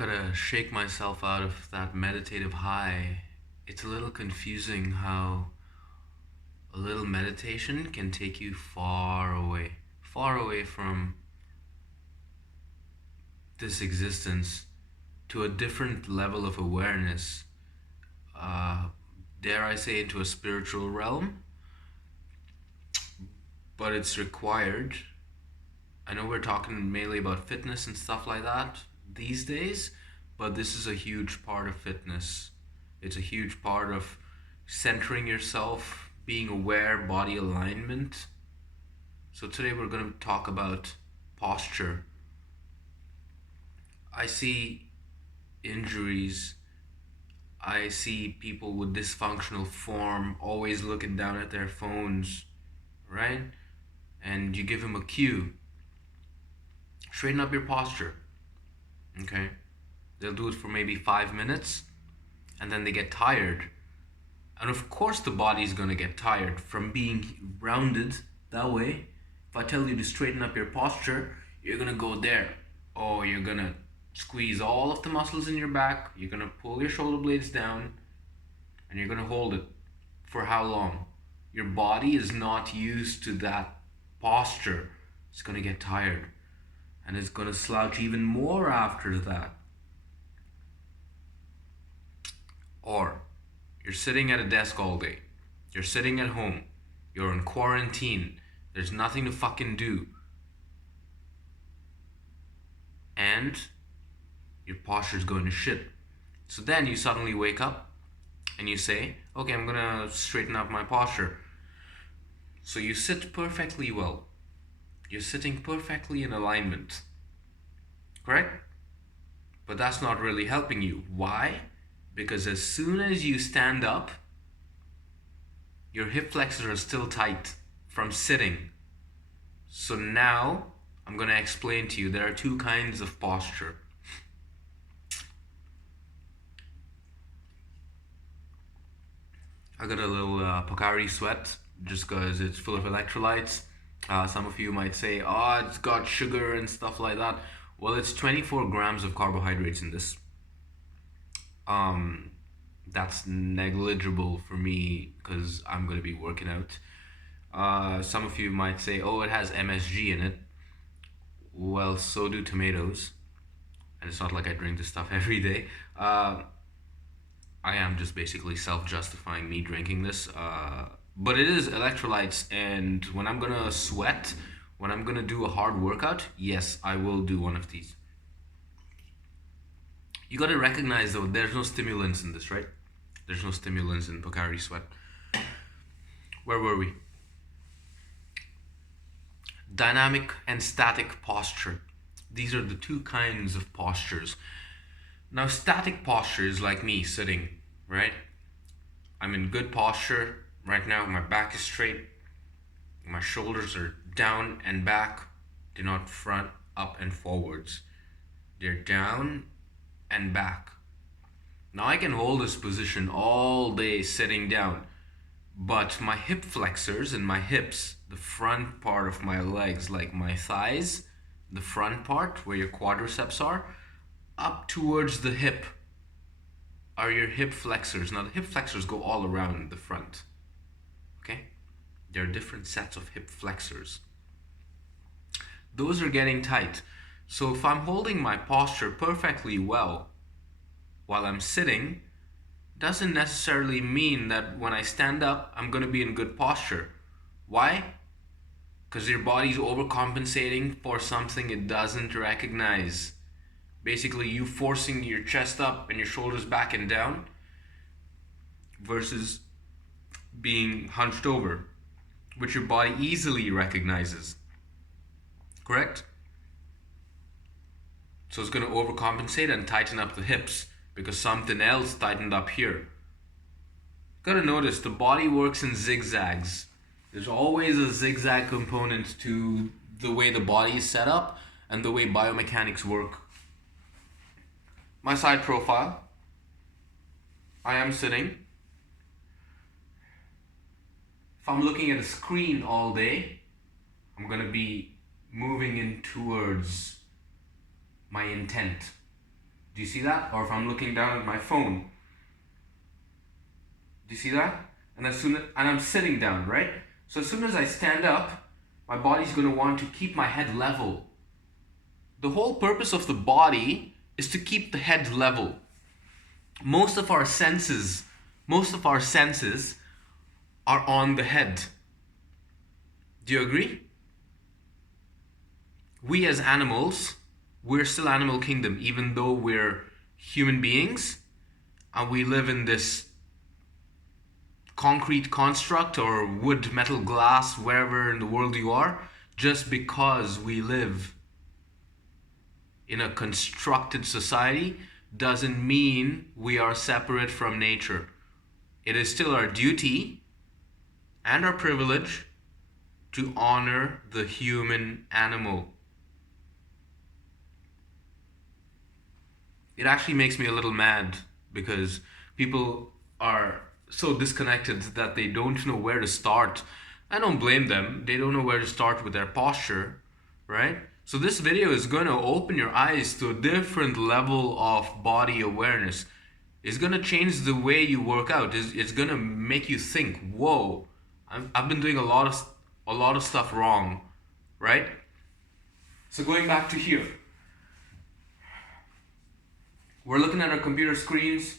Gotta shake myself out of that meditative high. It's a little confusing how a little meditation can take you far away from this existence to a different level of awareness. Uh, dare I say, into a spiritual realm, but it's required. I know we're talking mainly about fitness and stuff like that these days, but this is a huge part of fitness. It's a huge part of centering yourself, being aware, body alignment. So today we're going to talk about posture. I see injuries. I see people with dysfunctional form always looking down at their phones, right? And you give them a cue. Straighten up your posture. Okay? They'll do it for maybe 5 minutes and then they get tired. And of course, the body's gonna get tired from being rounded that way. If I tell you to straighten up your posture, you're gonna go there. Oh, you're gonna squeeze all of the muscles in your back, you're gonna pull your shoulder blades down, and you're gonna hold it. For how long? Your body is not used to that posture. It's gonna get tired. And it's gonna slouch even more after that. Or you're sitting at a desk all day. You're sitting at home. You're in quarantine. There's nothing to fucking do. And your posture's going to shit. So then you suddenly wake up and you say, okay, I'm gonna straighten up my posture. So you sit perfectly well. You're sitting perfectly in alignment. Correct? But that's not really helping you. Why? Because as soon as you stand up, your hip flexors are still tight from sitting. So now I'm going to explain to you there are two kinds of posture. I got a little Pocari Sweat just because it's full of electrolytes. Some of you might say, oh, it's got sugar and stuff like that. Well, it's 24 grams of carbohydrates in this. That's negligible for me because I'm going to be working out. Some of you might say, oh, it has MSG in it. Well, so do tomatoes. And it's not like I drink this stuff every day. I am just basically self-justifying me drinking this. But it is electrolytes, and when I'm gonna sweat, when I'm gonna do a hard workout, yes, I will do one of these. You gotta recognize though, there's no stimulants in this, right? There's no stimulants in Pocari Sweat. Where were we? Dynamic and static posture. These are the two kinds of postures. Now, static posture is like me sitting, right? I'm in good posture right now. My back is straight. My shoulders are down and back. They're not front, up, and forwards. They're down and back. Now, I can hold this position all day sitting down, but my hip flexors and my hips, the front part of my legs, like my thighs, the front part where your quadriceps are, up towards the hip are your hip flexors. Now the hip flexors go all around the front. Okay? There are different sets of hip flexors. Those are getting tight. So if I'm holding my posture perfectly well while I'm sitting, doesn't necessarily mean that when I stand up, I'm going to be in good posture. Why? Because your body's overcompensating for something it doesn't recognize. Basically, you forcing your chest up and your shoulders back and down versus being hunched over, which your body easily recognizes. Correct? So it's going to overcompensate and tighten up the hips because something else tightened up here. Gotta notice the body works in zigzags. There's always a zigzag component to the way the body is set up and the way biomechanics work. My side profile, I am sitting. If I'm looking at a screen all day, I'm going to be moving in towards my intent. Do you see that? Or if I'm looking down at my phone. Do you see that? And I'm sitting down, right? So as soon as I stand up, my body's going to want to keep my head level. The whole purpose of the body is to keep the head level. Most of our senses are on the head. Do you agree? We as animals, we're still animal kingdom, even though we're human beings and we live in this concrete construct or wood, metal, glass, wherever in the world you are. Just because we live in a constructed society doesn't mean we are separate from nature. It is still our duty and our privilege to honor the human animal. It actually makes me a little mad because people are so disconnected that they don't know where to start. I don't blame them. They don't know where to start with their posture, right? So this video is going to open your eyes to a different level of body awareness. It's going to change the way you work out. It's going to make you think, whoa, I've been doing a lot of stuff wrong, right? So going back to here. We're looking at our computer screens.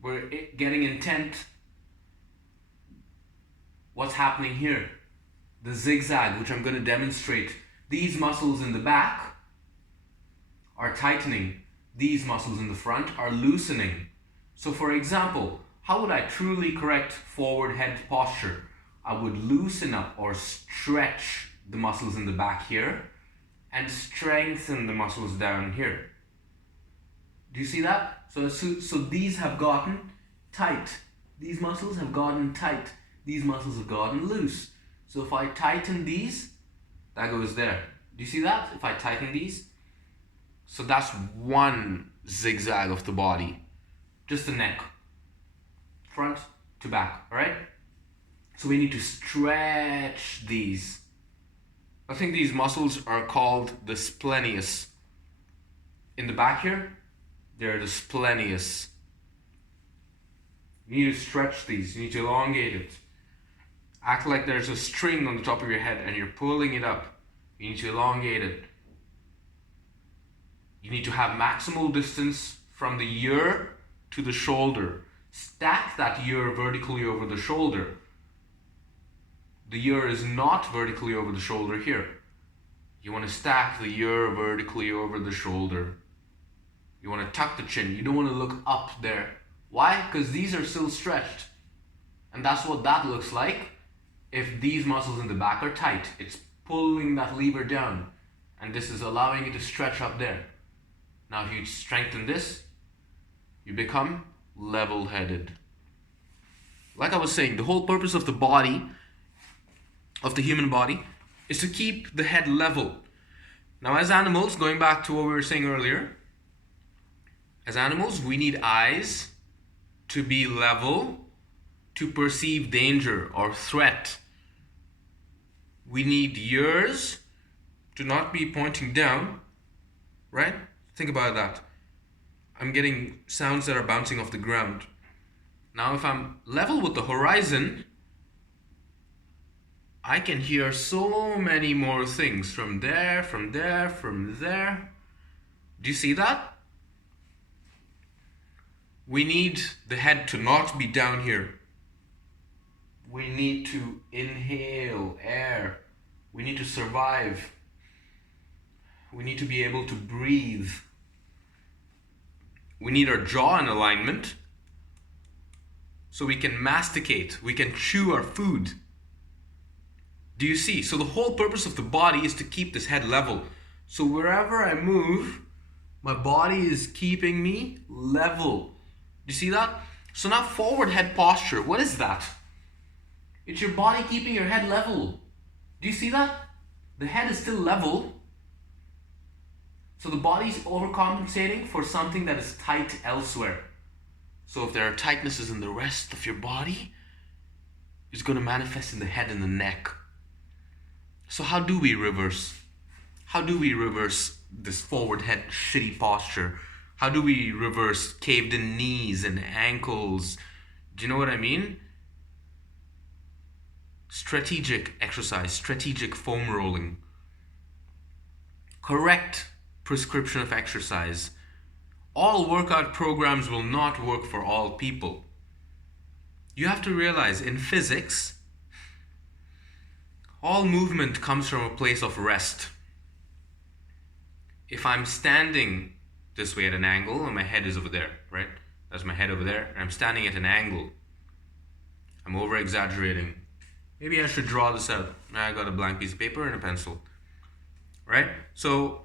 We're getting intent. What's happening here? The zigzag, which I'm going to demonstrate. These muscles in the back are tightening. These muscles in the front are loosening. So for example, how would I truly correct forward head posture? I would loosen up or stretch the muscles in the back here and strengthen the muscles down here. Do you see that? So these have gotten tight. These muscles have gotten tight. These muscles have gotten loose. So if I tighten these, that goes there. Do you see that? If I tighten these. So that's one zigzag of the body. Just the neck. Front to back, alright? So we need to stretch these. I think these muscles are called the splenius. In the back here, they're the splenius. You need to stretch these. You need to elongate it. Act like there's a string on the top of your head and you're pulling it up. You need to elongate it. You need to have maximal distance from the ear to the shoulder. Stack that ear vertically over the shoulder. The ear is not vertically over the shoulder here. You want to stack the ear vertically over the shoulder. You want to tuck the chin. You don't want to look up there. Why? Because these are still stretched. And that's what that looks like if these muscles in the back are tight. It's pulling that lever down. And this is allowing it to stretch up there. Now if you strengthen this, you become level-headed. Like I was saying, the whole purpose of the body, of the human body, is to keep the head level. Now as animals, going back to what we were saying earlier, as animals, we need eyes to be level, to perceive danger or threat. We need ears to not be pointing down, right? Think about that. I'm getting sounds that are bouncing off the ground. Now if I'm level with the horizon, I can hear so many more things from there, from there, from there. Do you see that? We need the head to not be down here. We need to inhale air. We need to survive. We need to be able to breathe. We need our jaw in alignment so we can masticate, we can chew our food. Do you see? So the whole purpose of the body is to keep this head level. So wherever I move, my body is keeping me level. Do you see that? So now forward head posture, what is that? It's your body keeping your head level. Do you see that? The head is still level. So the body's overcompensating for something that is tight elsewhere. So if there are tightnesses in the rest of your body, it's going to manifest in the head and the neck. So how do we reverse? How do we reverse this forward head shitty posture? How do we reverse caved in knees and ankles? Do you know what I mean? Strategic exercise, strategic foam rolling, correct prescription of exercise. All workout programs will not work for all people. You have to realize in physics, all movement comes from a place of rest. If I'm standing this way at an angle and my head is over there, right? That's my head over there, and I'm standing at an angle. I'm over exaggerating. Maybe I should draw this out. I got a blank piece of paper and a pencil. Right? So,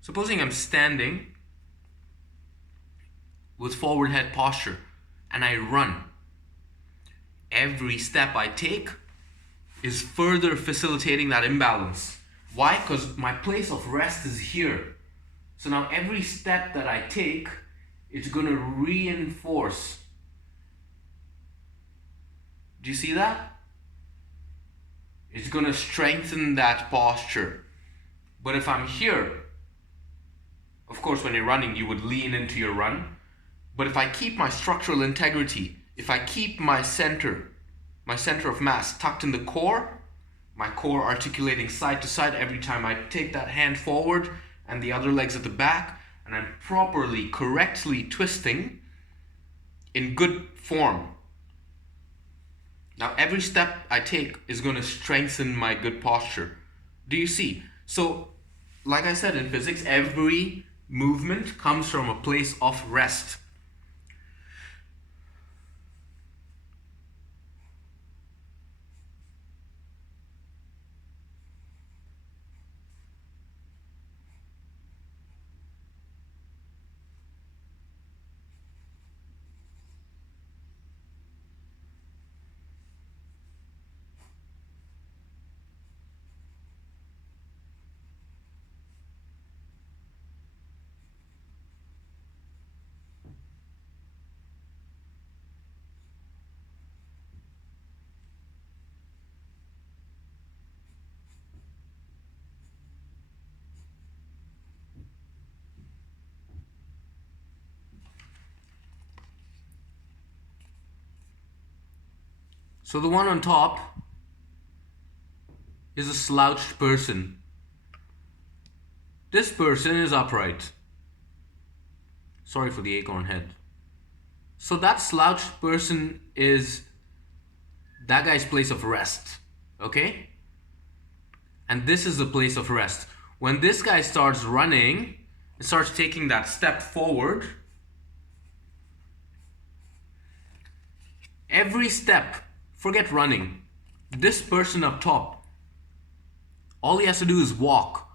supposing I'm standing with forward head posture and I run. Every step I take is further facilitating that imbalance. Why? Because my place of rest is here. So now every step that I take, it's going to reinforce. Do you see that? It's going to strengthen that posture. But if I'm here, of course, when you're running, you would lean into your run. But if I keep my structural integrity, if I keep my center of mass tucked in the core, my core articulating side to side every time I take that hand forward and the other leg's at the back, and I'm properly, correctly twisting in good form. Now every step I take is going to strengthen my good posture. Do you see? So, like I said in physics, every movement comes from a place of rest. So the one on top is a slouched person. This person is upright. Sorry for the acorn head. So that slouched person is that guy's place of rest. Okay? And this is the place of rest. When this guy starts running, it starts taking that step forward. Every step, forget running. This person up top, all he has to do is walk.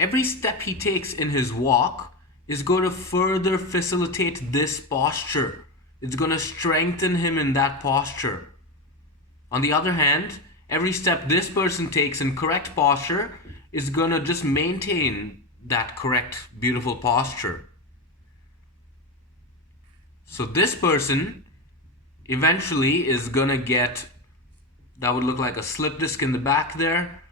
Every step he takes in his walk is going to further facilitate this posture. It's going to strengthen him in that posture. On the other hand, every step this person takes in correct posture is going to just maintain that correct, beautiful posture. So this person eventually is going to get, that would look like a slip disc in the back there.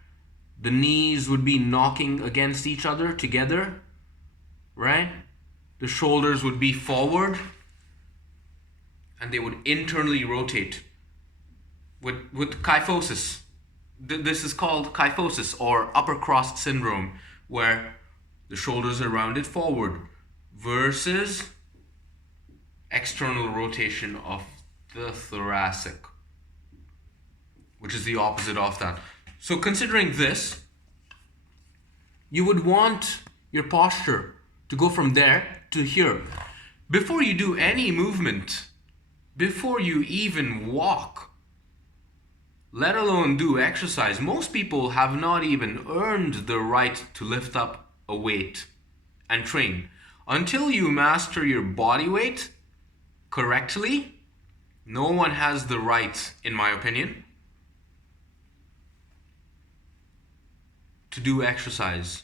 The knees would be knocking against each other together, right? The shoulders would be forward and they would internally rotate with kyphosis. This is called kyphosis or upper cross syndrome, where the shoulders are rounded forward versus external rotation of the thoracic, which is the opposite of that. So considering this, you would want your posture to go from there to here. Before you do any movement, before you even walk, let alone do exercise, most people have not even earned the right to lift up a weight and train. Until you master your body weight correctly, no one has the right, in my opinion, to do exercise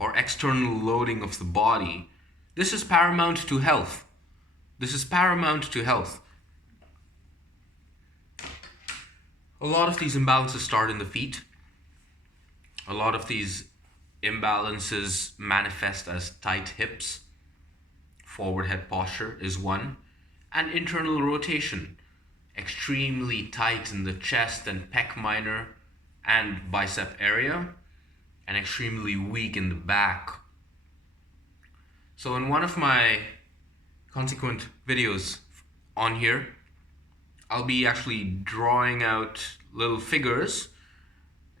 or external loading of the body. This is paramount to health. This is paramount to health. A lot of these imbalances start in the feet. A lot of these imbalances manifest as tight hips. Forward head posture is one. And internal rotation, extremely tight in the chest and pec minor and bicep area, and extremely weak in the back. So in one of my consequent videos on here, I'll be actually drawing out little figures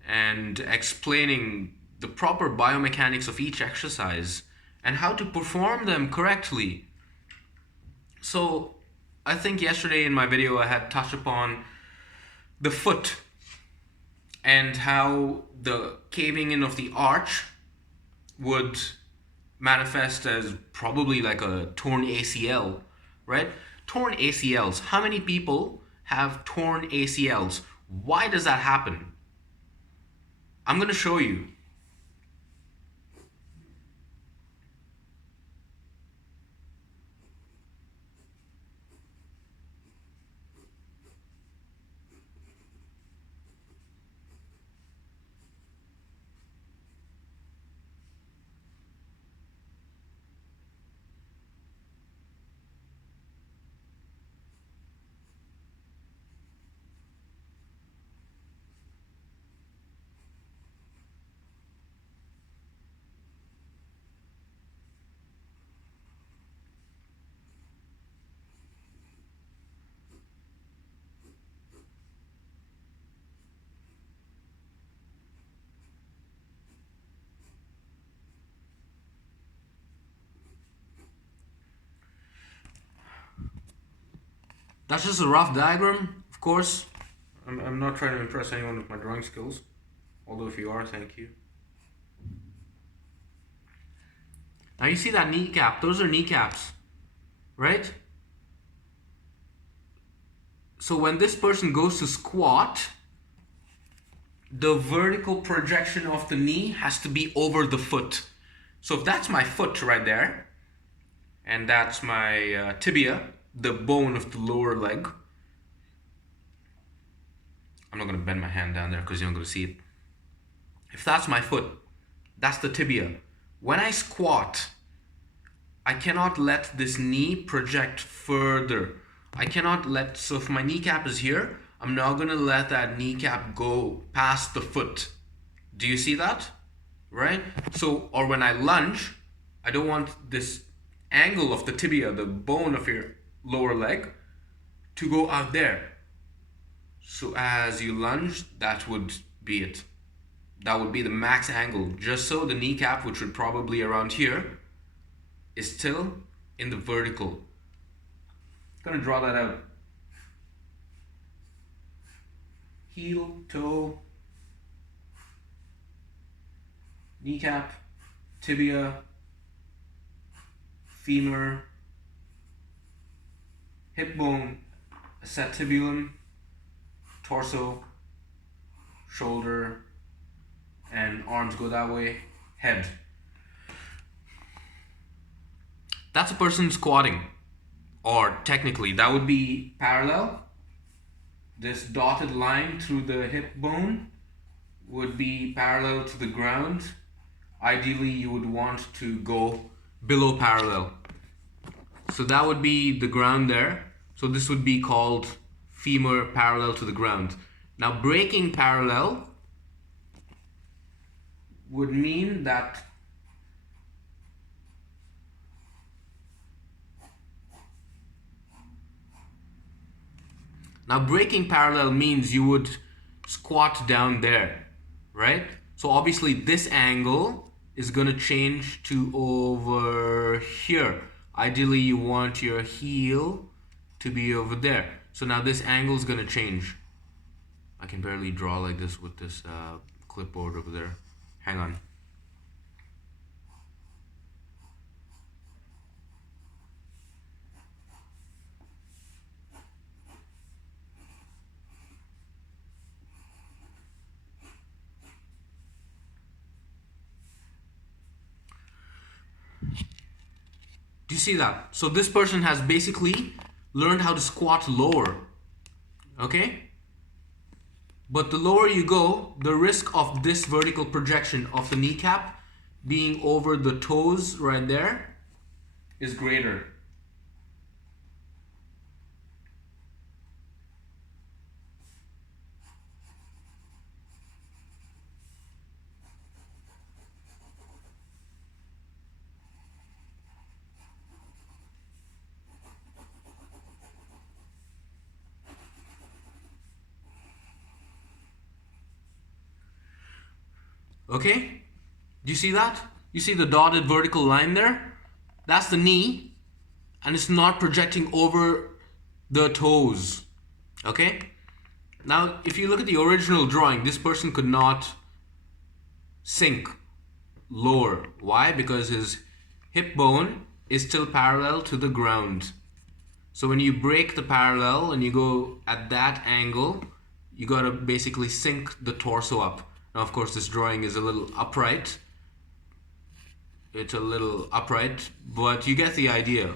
and explaining the proper biomechanics of each exercise and how to perform them correctly. So I think yesterday in my video I had touched upon the foot and how the caving in of the arch would manifest as probably like a torn ACL, right? Torn ACLs. How many people have torn ACLs? Why does that happen? I'm going to show you. That's just a rough diagram, of course. I'm not trying to impress anyone with my drawing skills. Although if you are, thank you. Now you see that kneecap. Those are kneecaps, right? So when this person goes to squat, the vertical projection of the knee has to be over the foot. So if that's my foot right there, and that's my tibia, the bone of the lower leg. I'm not going to bend my hand down there because you're not going to see it. If that's my foot, that's the tibia. When I squat, I cannot let this knee project further. I cannot let, so if my kneecap is here, I'm not going to let that kneecap go past the foot. Do you see that? Right? So, or when I lunge, I don't want this angle of the tibia, the bone of your lower leg, to go out there. So as you lunge, that would be it. That would be the max angle. Just so the kneecap, which would probably around here, is still in the vertical. I'm gonna draw that out. Heel, toe, kneecap, tibia, femur, hip bone, acetibulum, torso, shoulder, and arms go that way, head. That's a person squatting, or technically that would be parallel. This dotted line through the hip bone would be parallel to the ground. Ideally, you would want to go below parallel. So that would be the ground there. So this would be called femur parallel to the ground. Now breaking parallel would mean that you would squat down there, right? So obviously this angle is going to change to over here. Ideally you want your heel to be over there. So now this angle is going to change. I can barely draw like this with this clipboard over there. Hang on. Do you see that? So this person has basically learned how to squat lower, okay? But the lower you go, the risk of this vertical projection of the kneecap being over the toes right there is greater. Okay? Do you see that? You see the dotted vertical line there? That's the knee, and it's not projecting over the toes. Okay? Now, if you look at the original drawing, this person could not sink lower. Why? Because his hip bone is still parallel to the ground. So when you break the parallel and you go at that angle, you gotta basically sink the torso up. Now, of course, this drawing is a little upright. It's a little upright, but you get the idea.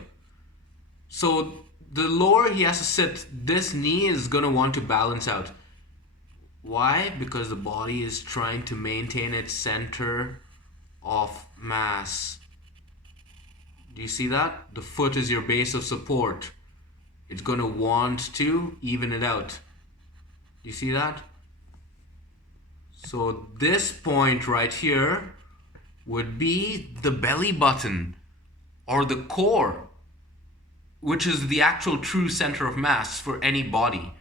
So the lower he has to sit, this knee is gonna want to balance out. Why? Because the body is trying to maintain its center of mass. Do you see that? The foot is your base of support. It's gonna want to even it out. Do you see that? So this point right here would be the belly button or the core, which is the actual true center of mass for any body.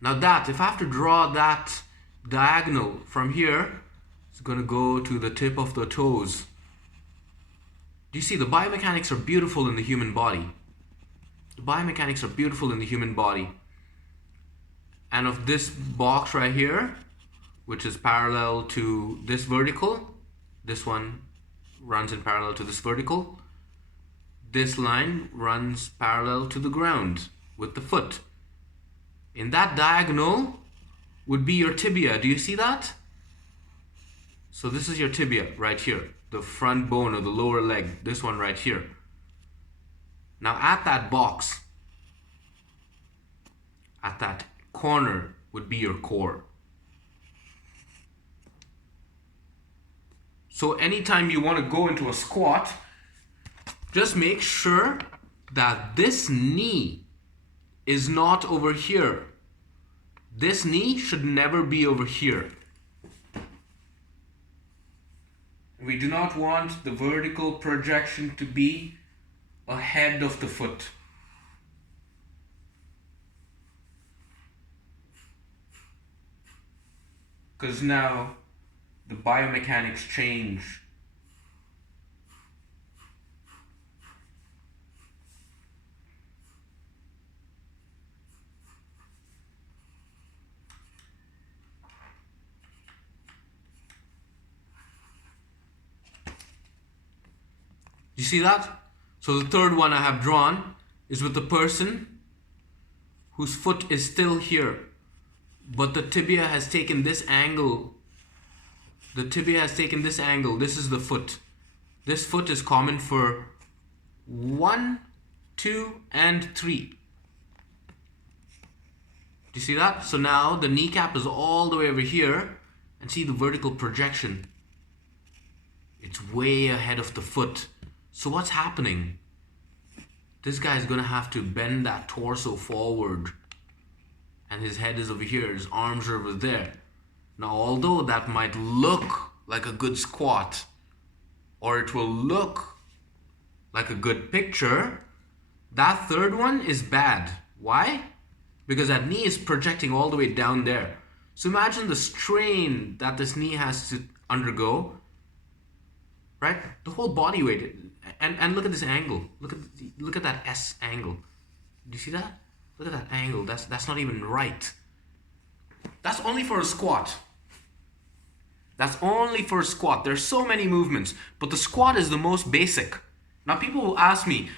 Now that, if I have to draw that diagonal from here, it's going to go to the tip of the toes. Do you see the biomechanics are beautiful in the human body? The biomechanics are beautiful in the human body. And of this box right here, which is parallel to this vertical, this one runs in parallel to this vertical. This line runs parallel to the ground with the foot. In that diagonal would be your tibia. Do you see that? So this is your tibia right here, the front bone of the lower leg, this one right here. Now at that box, at that corner would be your core. So anytime you want to go into a squat, just make sure that this knee is not over here. This knee should never be over here. We do not want the vertical projection to be ahead of the foot. Because now the biomechanics change. You see that? So the third one I have drawn is with the person whose foot is still here, but the tibia has taken this angle. The tibia has taken this angle. This is the foot. This foot is common for 1, 2, and 3. Do you see that? So now the kneecap is all the way over here, and see the vertical projection. It's way ahead of the foot. So what's happening? This guy is gonna have to bend that torso forward, and his head is over here, his arms are over there. Now, although that might look like a good squat, or it will look like a good picture, that third one is bad. Why? Because that knee is projecting all the way down there. So imagine the strain that this knee has to undergo, right? The whole body weight. And look at this angle. Look at that S angle. Do you see that? Look at that angle. That's not even right. That's only for a squat. That's only for a squat. There's so many movements, but the squat is the most basic. Now people will ask me,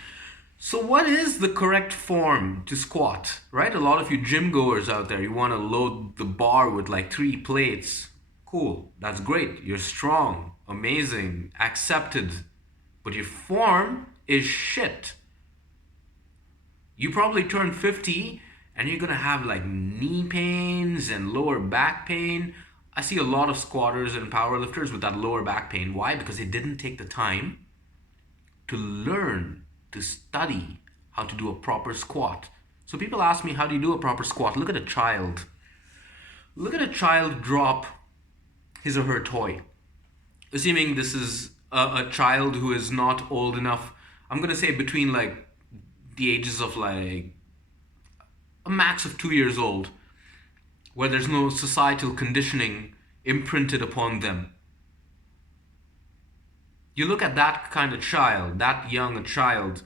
so what is the correct form to squat, right? A lot of you gym goers out there, you want to load the bar with like 3 plates. Cool, that's great. You're strong, amazing, accepted. But your form is shit. You probably turn 50 and you're gonna have like knee pains and lower back pain. I see a lot of squatters and powerlifters with that lower back pain. Why? Because they didn't take the time to learn, to study how to do a proper squat. So people ask me, how do you do a proper squat? Look at a child. Look at a child drop his or her toy. Assuming this is a child who is not old enough, I'm gonna say between like the ages of like a max of 2 years old, where there's no societal conditioning imprinted upon them. You look at that kind of child, that young a child,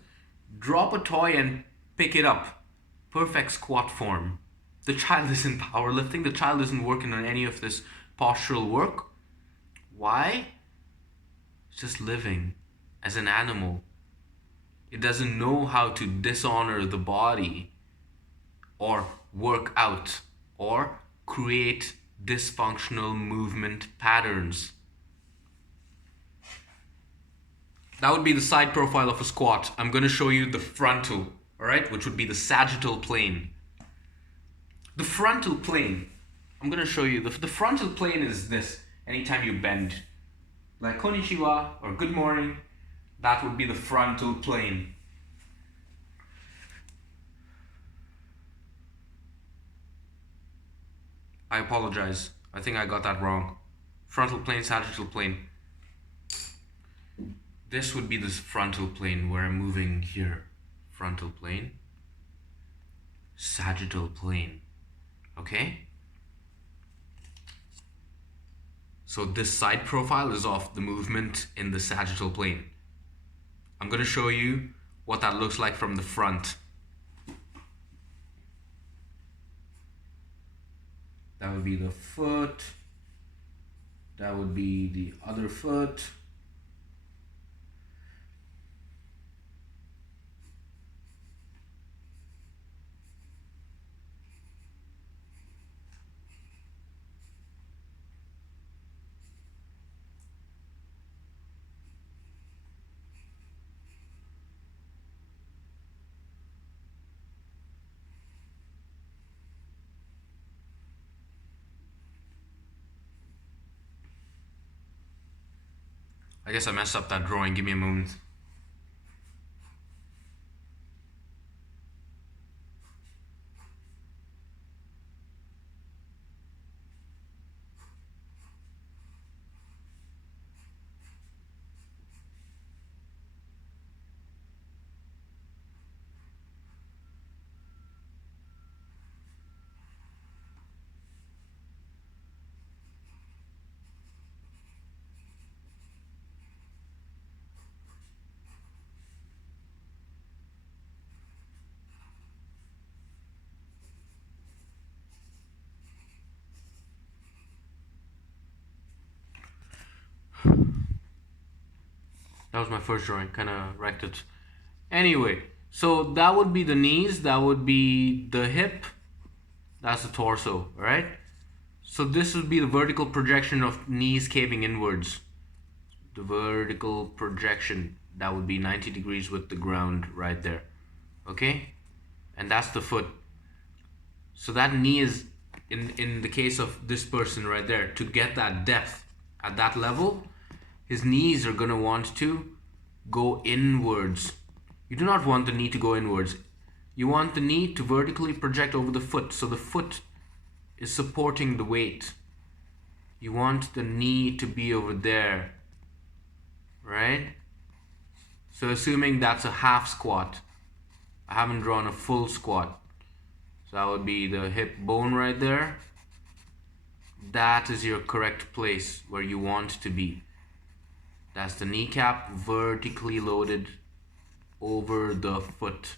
drop a toy and pick it up. Perfect squat form. The child isn't powerlifting, the child isn't working on any of this postural work. Why? It's just living as an animal. It doesn't know how to dishonor the body or work out or create dysfunctional movement patterns. That would be the side profile of a squat. I'm going to show you the frontal, all right, which would be the sagittal plane. The frontal plane, I'm going to show you, the frontal plane is this. Anytime you bend, like konnichiwa or good morning, that would be the frontal plane. I apologize. I think I got that wrong. Frontal plane, sagittal plane. This would be this frontal plane where I'm moving here. Frontal plane. Sagittal plane. Okay? So this side profile is of the movement in the sagittal plane. I'm going to show you what that looks like from the front. That would be the foot. That would be the other foot. I guess I messed up that drawing. Give me a moment. That was my first drawing, kind of wrecked it. Anyway, so that would be the knees, that would be the hip, that's the torso, right? So this would be the vertical projection of knees caving inwards. The vertical projection, that would be 90 degrees with the ground right there, okay? And that's the foot. So that knee is, in the case of this person right there, to get that depth at that level, his knees are going to want to go inwards. You do not want the knee to go inwards. You want the knee to vertically project over the foot, so the foot is supporting the weight. You want the knee to be over there, right? So assuming that's a half squat, I haven't drawn a full squat. So that would be the hip bone right there. That is your correct place where you want to be. That's the kneecap vertically loaded over the foot.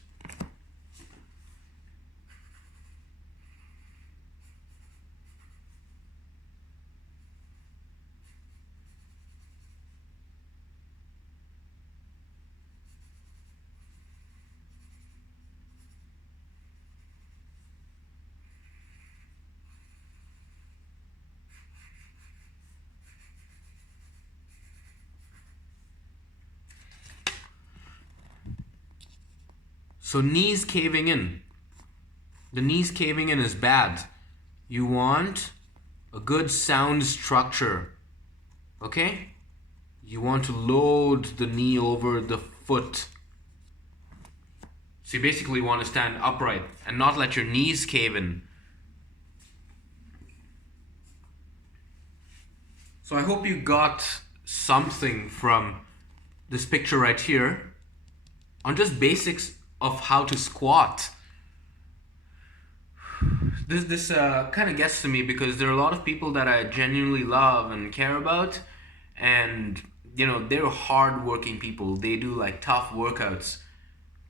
So knees caving in. The knees caving in is bad. You want a good sound structure. Okay? You want to load the knee over the foot. So you basically want to stand upright and not let your knees cave in. So I hope you got something from this picture right here on just basics of how to squat. This kind of gets to me because there are a lot of people that I genuinely love and care about, and you know, they're hard-working people. They do like tough workouts,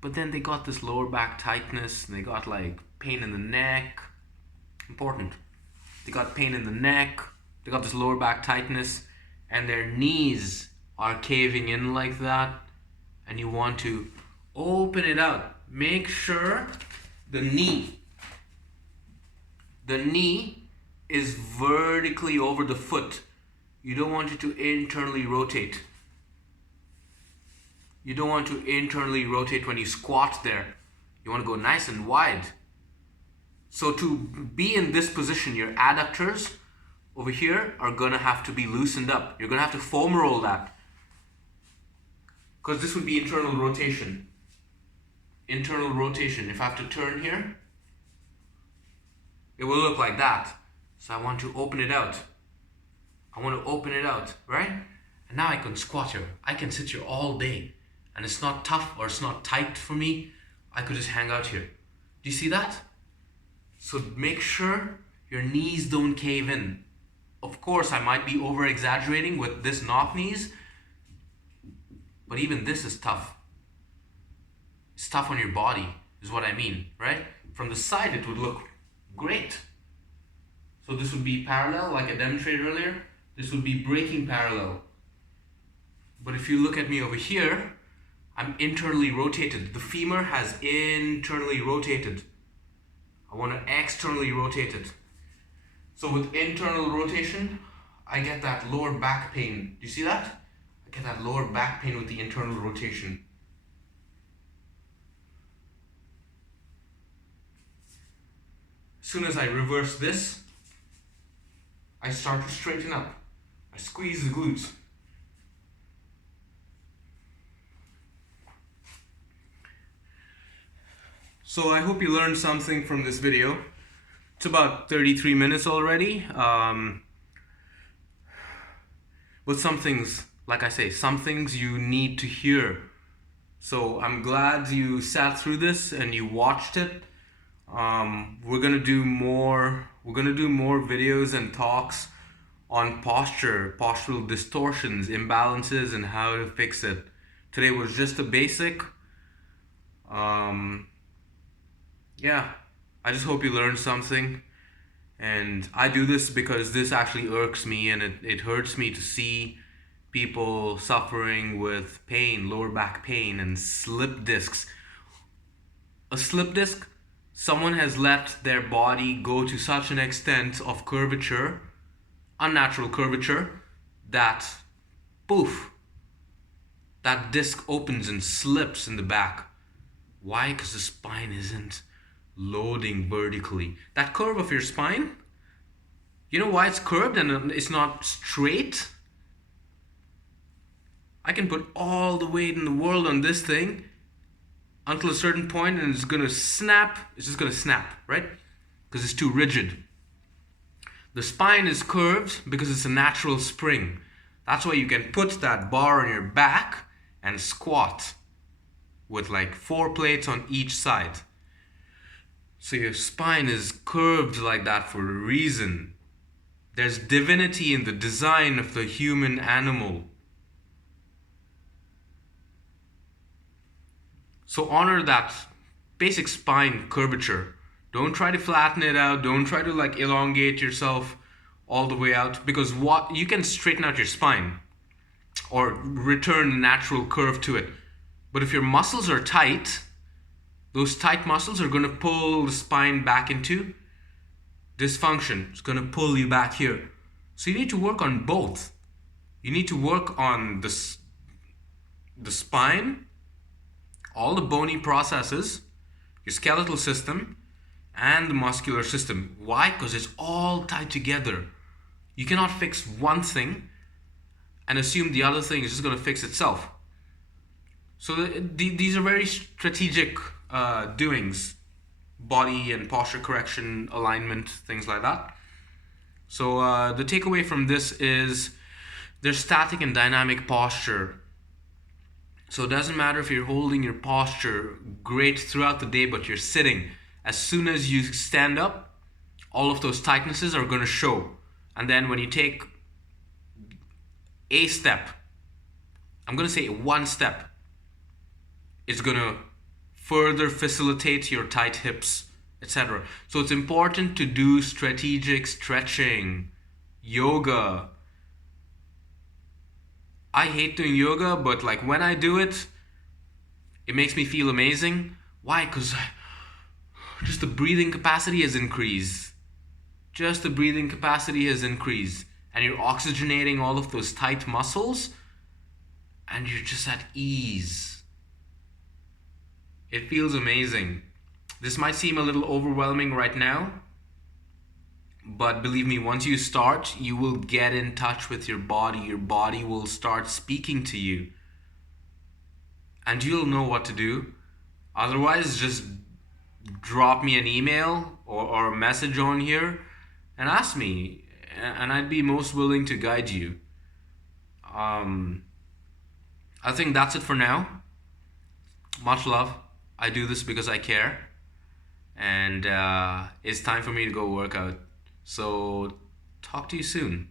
but then they got this lower back tightness, and they got like pain in the neck. Important. They got pain in the neck. They got this lower back tightness, and their knees are caving in like that, and you want to open it out. Make sure the knee is vertically over the foot. You don't want it to internally rotate. You don't want to internally rotate when you squat there. You want to go nice and wide. So to be in this position, your adductors over here are going to have to be loosened up. You're going to have to foam roll that. Because this would be internal rotation. Internal rotation. If I have to turn here, it will look like that. So I want to open it out. I want to open it out, right? And now I can squat here. I can sit here all day. And it's not tough or it's not tight for me. I could just hang out here. Do you see that? So make sure your knees don't cave in. Of course, I might be over exaggerating with this knock knees, but even this is tough. It's tough on your body, is what I mean, right? From the side, it would look great. So this would be parallel, like I demonstrated earlier. This would be breaking parallel. But if you look at me over here, I'm internally rotated. The femur has internally rotated. I want to externally rotate it. So with internal rotation, I get that lower back pain. Do you see that? I get that lower back pain with the internal rotation. As soon as I reverse this, I start to straighten up. I squeeze the glutes. So I hope you learned something from this video. It's about 33 minutes already. But some things, like I say, some things you need to hear. So I'm glad you sat through this and you watched it. We're gonna do more videos and talks on posture, postural distortions, imbalances, and how to fix it. Today was just a basic. Yeah, I just hope you learned something. And I do this because this actually irks me, and it hurts me to see people suffering with pain, lower back pain, and slip discs. A slip disc, someone has let their body go to such an extent of curvature, unnatural curvature, that poof, that disc opens and slips in the back. Why? Because the spine isn't loading vertically. That curve of your spine, you know why it's curved and it's not straight? I can put all the weight in the world on this thing until a certain point and it's gonna snap. It's just gonna snap, right? Because it's too rigid. The spine is curved because it's a natural spring. That's why you can put that bar on your back and squat with like 4 plates on each side. So your spine is curved like that for a reason. There's divinity in the design of the human animal. So honor that basic spine curvature. Don't try to flatten it out. Don't try to like elongate yourself all the way out, because what you can straighten out your spine or return a natural curve to it. But if your muscles are tight, those tight muscles are going to pull the spine back into dysfunction. It's going to pull you back here. So you need to work on both. You need to work on the spine, all the bony processes, your skeletal system, and the muscular system. Why? Because it's all tied together. You cannot fix one thing and assume the other thing is just going to fix itself. So these are very strategic doings: body and posture correction, alignment, things like that. So the takeaway from this is there's static and dynamic posture. So it doesn't matter if you're holding your posture great throughout the day, but you're sitting. As soon as you stand up, all of those tightnesses are going to show. And then when you take a step, I'm going to say one step, it's going to further facilitate your tight hips, etc. So it's important to do strategic stretching, yoga. I hate doing yoga, but like when I do it, it makes me feel amazing. Why? Because just the breathing capacity has increased. Just the breathing capacity has increased. And you're oxygenating all of those tight muscles. And you're just at ease. It feels amazing. This might seem a little overwhelming right now. But believe me, once you start, you will get in touch with your body. Your body will start speaking to you. And you'll know what to do. Otherwise, just drop me an email or a message on here and ask me. And I'd be most willing to guide you. I think that's it for now. Much love. I do this because I care. And it's time for me to go work out. So, talk to you soon.